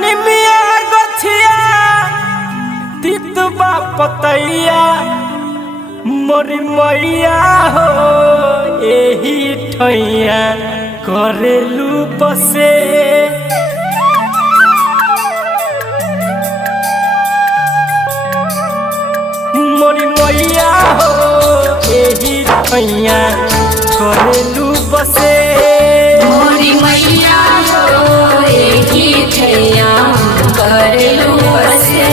निमिया गछिया तितबा पतैया मोरी मैया हो एही ठैया करेलू बसे मोरी मैया हो एही ठैया करेलू बसे मोरी मैया हो एही ठैया करेलू बसे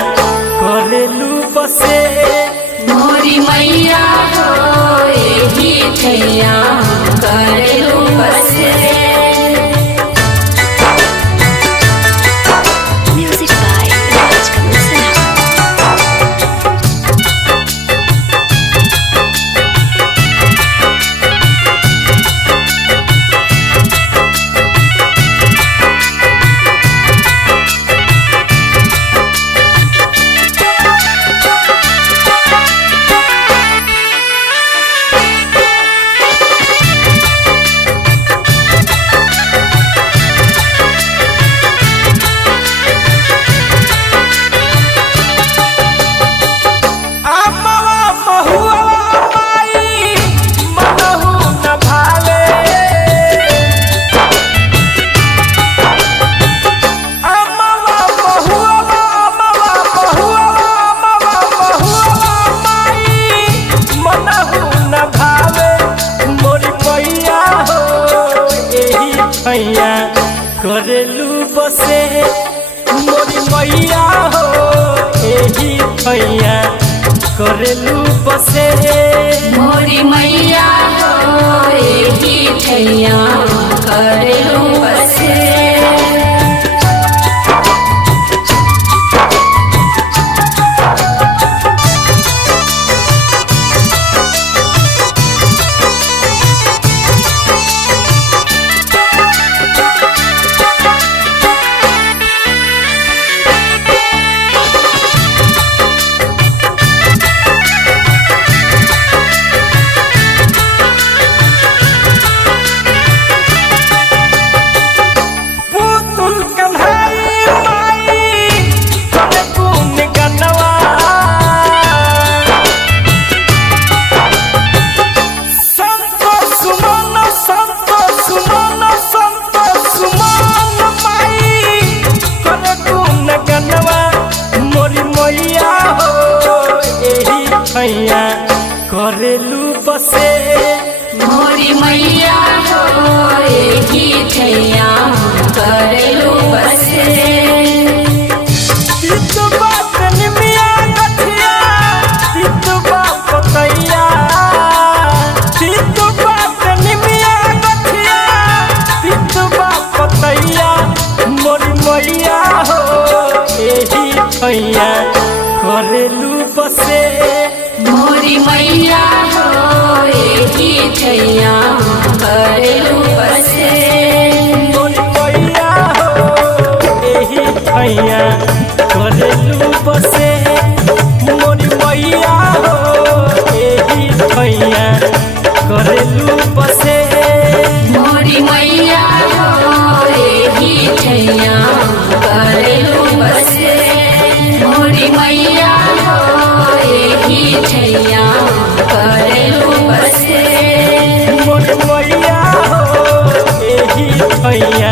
करेलू बसे मोरी मैया हो एही ठैया करेलू बसे Music by Raj Kamal Sinha. करेलू बसे मोरी मैया हो एही ठैया करेलू बसे मोरी मैया हो एही ठैया करेलू बसे करेलू बसे मोरी मैया हो एही ठैया करेलू बसे तितबा निमिया गछिया तितबा पतैया तितबा निमिया गछिया तितबा पतैया मोरी मैया हो एही ठैया करेलू बसे मोरी मैया हो एही ठैया करेलू बसे मोरी मैया हो एही ठैया करेलू बसे मोरी मैया हो एही ठैया करेलू बसे मोरी मैया हो एही ठैया करेलू बसे मोरी मैया हो एही ठैया करेलू बसे मोरी मैया हो एही ठैया